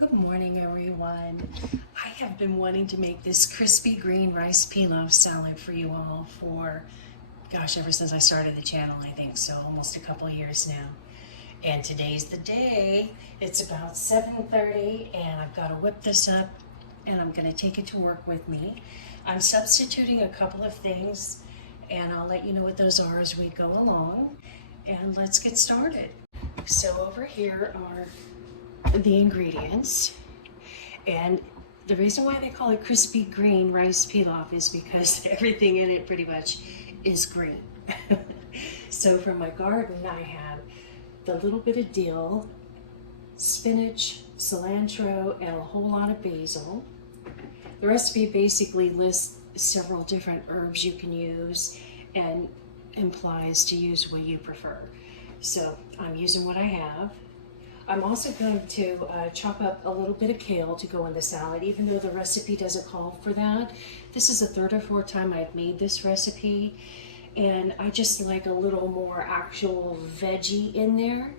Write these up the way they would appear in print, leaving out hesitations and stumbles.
Good morning, everyone. I have been wanting to make this crispy green rice pilaf salad for you all for, gosh, ever since I started the channel, I think so, almost a couple years now. And today's the day. It's about 7:30 and I've got to whip this up and I'm going to take it to work with me. I'm substituting a couple of things and I'll let you know what those are as we go along. And let's get started. So over here are the ingredients, and the reason why they call it crispy green rice pilaf is because everything in it pretty much is green. So from my garden I have the little bit of dill, spinach, cilantro, and a whole lot of basil. The recipe basically lists several different herbs you can use and implies to use what you prefer. So I'm using what I have. I'm also going to chop up a little bit of kale to go in the salad, even though the recipe doesn't call for that. This is the third or fourth time I've made this recipe, and I just like a little more actual veggie in there.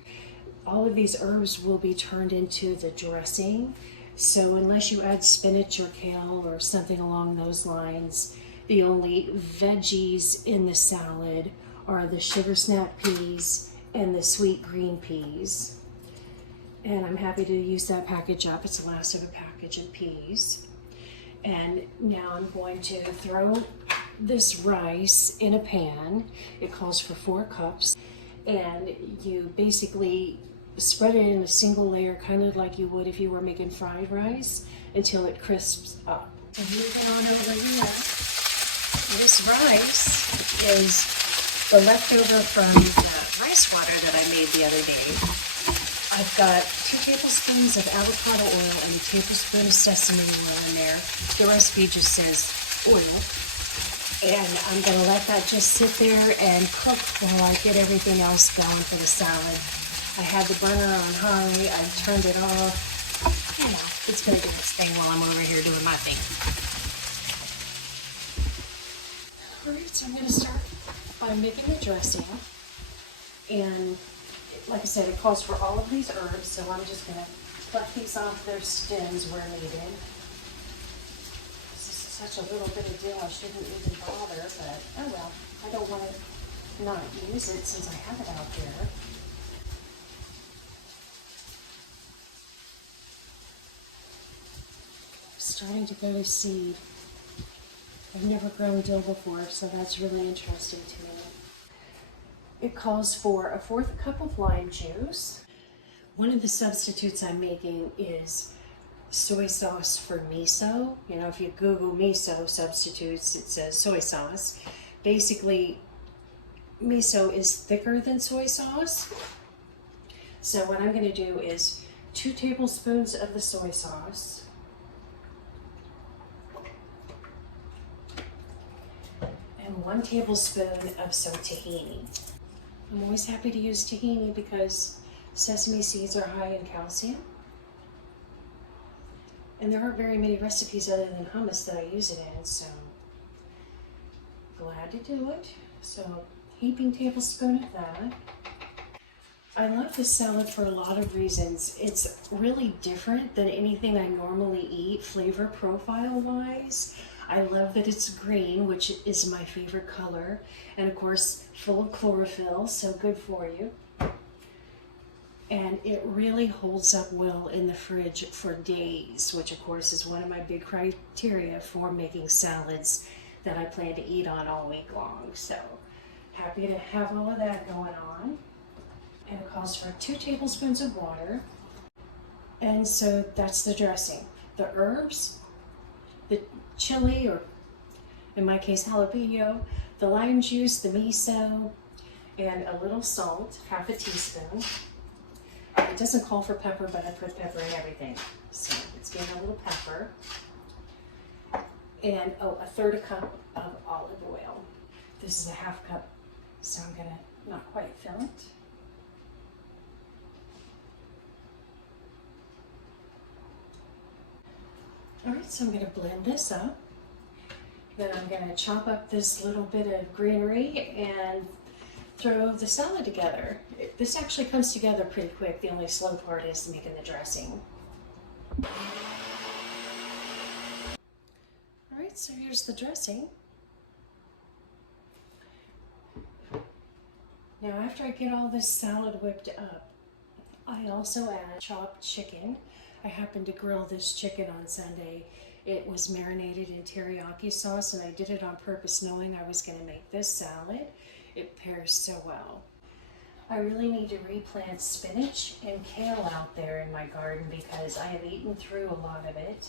All of these herbs will be turned into the dressing, so unless you add spinach or kale or something along those lines, the only veggies in the salad are the sugar snap peas and the sweet green peas. And I'm happy to use that package up. It's the last of a package of peas. And now I'm going to throw this rice in a pan. It calls for 4 cups. And you basically spread it in a single layer, kind of like you would if you were making fried rice, until it crisps up. And moving on over here, this rice is the leftover from the rice water that I made the other day. I've got 2 tablespoons of avocado oil and a tablespoon of sesame oil in there. The recipe just says oil. And I'm going to let that just sit there and cook while I get everything else going for the salad. I had the burner on high. I turned it off. You know, it's going to do its thing while I'm over here doing my thing. Alright, so I'm going to start by making the dressing. And like I said, it calls for all of these herbs, so I'm just going to pluck these off their stems where needed. This is such a little bit of dill, I shouldn't even bother, but oh well. I don't want to not use it since I have it out there. Starting to go to seed. I've never grown dill before, so that's really interesting to me. It calls for a 1/4 cup of lime juice. One of the substitutes I'm making is soy sauce for miso. You know, if you Google miso substitutes, it says soy sauce. Basically, miso is thicker than soy sauce. So what I'm going to do is 2 tablespoons of the soy sauce. And 1 tablespoon of some tahini. I'm always happy to use tahini because sesame seeds are high in calcium. And there aren't very many recipes other than hummus that I use it in, so glad to do it. So heaping tablespoon of that. I love this salad for a lot of reasons. It's really different than anything I normally eat flavor profile wise. I love that it's green, which is my favorite color, and of course full of chlorophyll, so good for you. And it really holds up well in the fridge for days, which of course is one of my big criteria for making salads that I plan to eat on all week long. So happy to have all of that going on. And it calls for 2 tablespoons of water. And so that's the dressing. The herbs, the chili, or in my case jalapeno, the lime juice, the miso, and a little salt, 1/2 teaspoon. It doesn't call for pepper, but I put pepper in everything, so it's getting a little pepper. And oh, a 1/3 cup of olive oil. This is a 1/2 cup, so I'm gonna not quite fill it. All right, so I'm going to blend this up. Then I'm going to chop up this little bit of greenery and throw the salad together. This actually comes together pretty quick. The only slow part is making the dressing. All right, so here's the dressing. Now after I get all this salad whipped up, I also add chopped chicken. I happened to grill this chicken on Sunday. It was marinated in teriyaki sauce, and I did it on purpose knowing I was going to make this salad. It pairs so well. I really need to replant spinach and kale out there in my garden because I have eaten through a lot of it.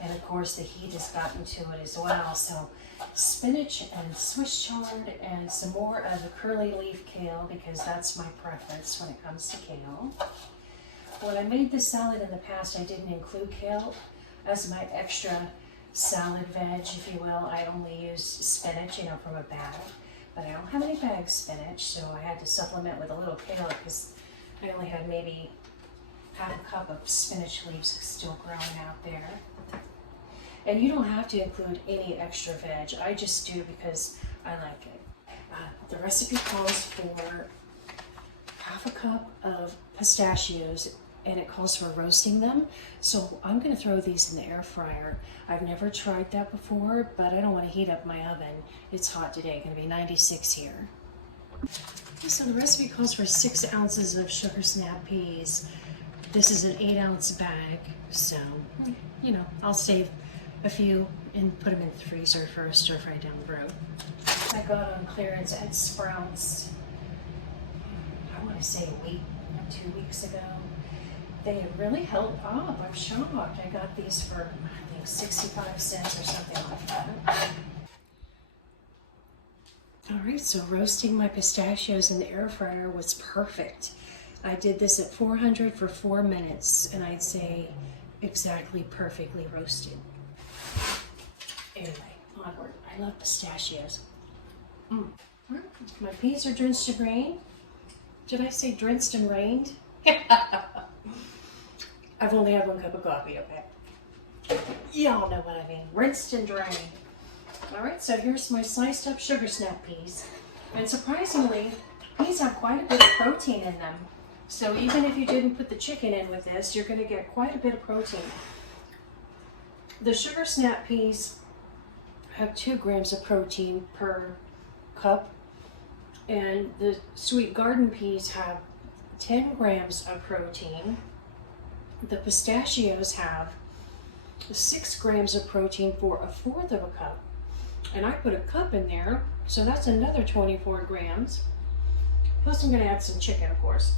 And of course the heat has gotten to it as well. So spinach and Swiss chard and some more of the curly leaf kale because that's my preference when it comes to kale. When I made this salad in the past, I didn't include kale as my extra salad veg, if you will. I only used spinach, from a bag. But I don't have any bag spinach, so I had to supplement with a little kale because I only had maybe half a cup of spinach leaves still growing out there. And you don't have to include any extra veg. I just do because I like it. The recipe calls for half a cup of pistachios, and it calls for roasting them. So I'm gonna throw these in the air fryer. I've never tried that before, but I don't wanna heat up my oven. It's hot today, gonna be 96 here. So the recipe calls for 6 ounces of sugar snap peas. This is an 8-ounce bag, so, I'll save a few and put them in the freezer for a stir fry down the road. I got on clearance at Sprouts, I wanna say a week or 2 weeks ago. They have really held up. I'm shocked. I got these for, I think, 65 cents or something like that. All right, so roasting my pistachios in the air fryer was perfect. I did this at 400 for 4 minutes, and I'd say exactly perfectly roasted. Anyway, onward. I love pistachios. My peas are drenched and rained. Did I say drenched and rained? I've only had 1 cup of coffee, okay? Y'all know what I mean. Rinsed and drained. All right, so here's my sliced up sugar snap peas. And surprisingly, peas have quite a bit of protein in them. So even if you didn't put the chicken in with this, you're gonna get quite a bit of protein. The sugar snap peas have 2 grams of protein per cup. And the sweet garden peas have 10 grams of protein. The pistachios have 6 grams of protein for 1/4 of a cup. And I put a cup in there, so that's another 24 grams. Plus I'm gonna add some chicken, of course.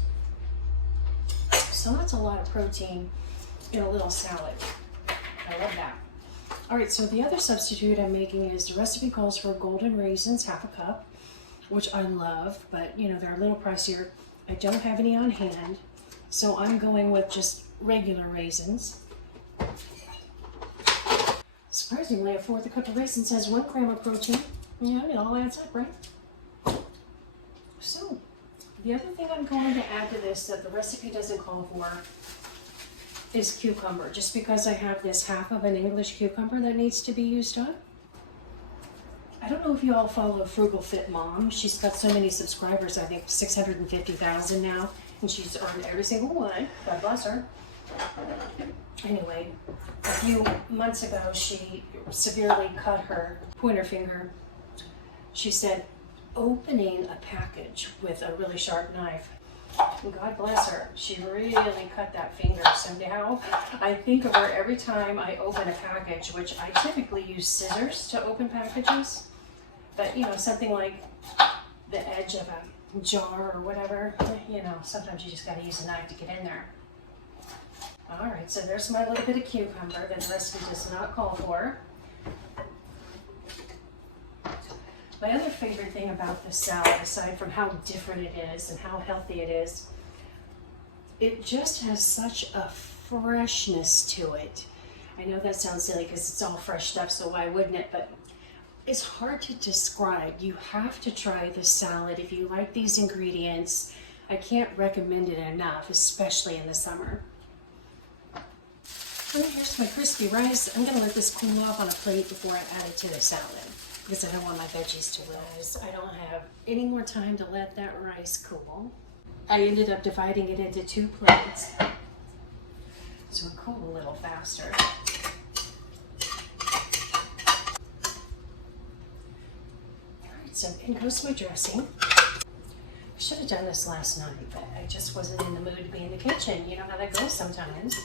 So that's a lot of protein in a little salad. I love that. All right, so the other substitute I'm making is the recipe calls for golden raisins, half a cup, which I love, but they're a little pricier. I don't have any on hand, so I'm going with just regular raisins. Surprisingly, 1/4 cup of raisins has 1 gram of protein. It all adds up, right? So, the other thing I'm going to add to this that the recipe doesn't call for is cucumber, just because I have this half of an English cucumber that needs to be used up. I don't know if you all follow Frugal Fit Mom. She's got so many subscribers, I think 650,000 now, and she's earned every single one. God bless her. Anyway, a few months ago, she severely cut her pointer finger. She said, opening a package with a really sharp knife. And God bless her, she really cut that finger. So now I think of her every time I open a package, which I typically use scissors to open packages. But something like the edge of a jar or whatever, sometimes you just gotta use a knife to get in there. All right, so there's my little bit of cucumber that the recipe does not call for. My other favorite thing about this salad, aside from how different it is and how healthy it is, it just has such a freshness to it. I know that sounds silly because it's all fresh stuff, so why wouldn't it? But it's hard to describe. You have to try this salad if you like these ingredients. I can't recommend it enough, especially in the summer. And here's my crispy rice. I'm gonna let this cool off on a plate before I add it to the salad because I don't want my veggies to wilt. I don't have any more time to let that rice cool. I ended up dividing it into 2 plates. so it cool a little faster. Alright, so in goes my dressing. I should have done this last night, but I just wasn't in the mood to be in the kitchen. You know how that goes sometimes.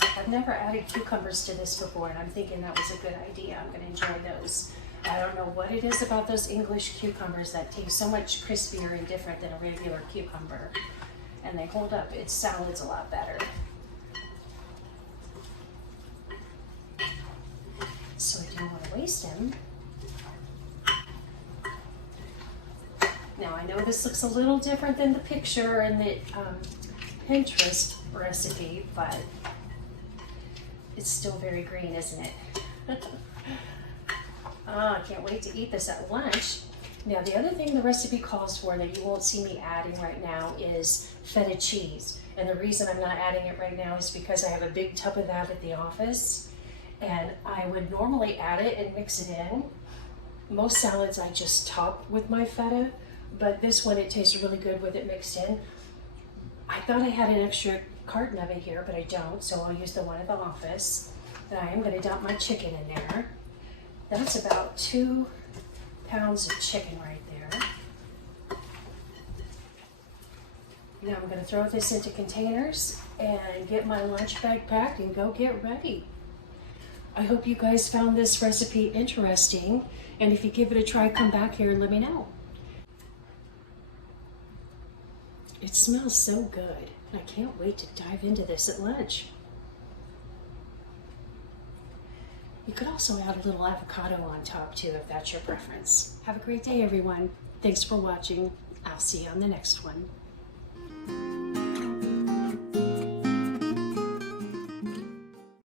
I've never added cucumbers to this before, and I'm thinking that was a good idea. I'm going to enjoy those. I don't know what it is about those English cucumbers that taste so much crispier and different than a regular cucumber. And they hold up its salads a lot better. So I don't want to waste them. Now I know this looks a little different than the picture and the Pinterest recipe, but it's still very green, isn't it? I can't wait to eat this at lunch. Now the other thing the recipe calls for that you won't see me adding right now is feta cheese. And the reason I'm not adding it right now is because I have a big tub of that at the office. And I would normally add it and mix it in. Most salads I just top with my feta, but this one it tastes really good with it mixed in. I thought I had an extra carton of it here, but I don't, so I'll use the one at the office. And I am going to dump my chicken in there. That's about 2 pounds of chicken right there. Now I'm going to throw this into containers and get my lunch bag packed and go get ready. I hope you guys found this recipe interesting, and if you give it a try, come back here and let me know. It smells so good. I can't wait to dive into this at lunch. You could also add a little avocado on top too, if that's your preference. Have a great day, everyone. Thanks for watching. I'll see you on the next one.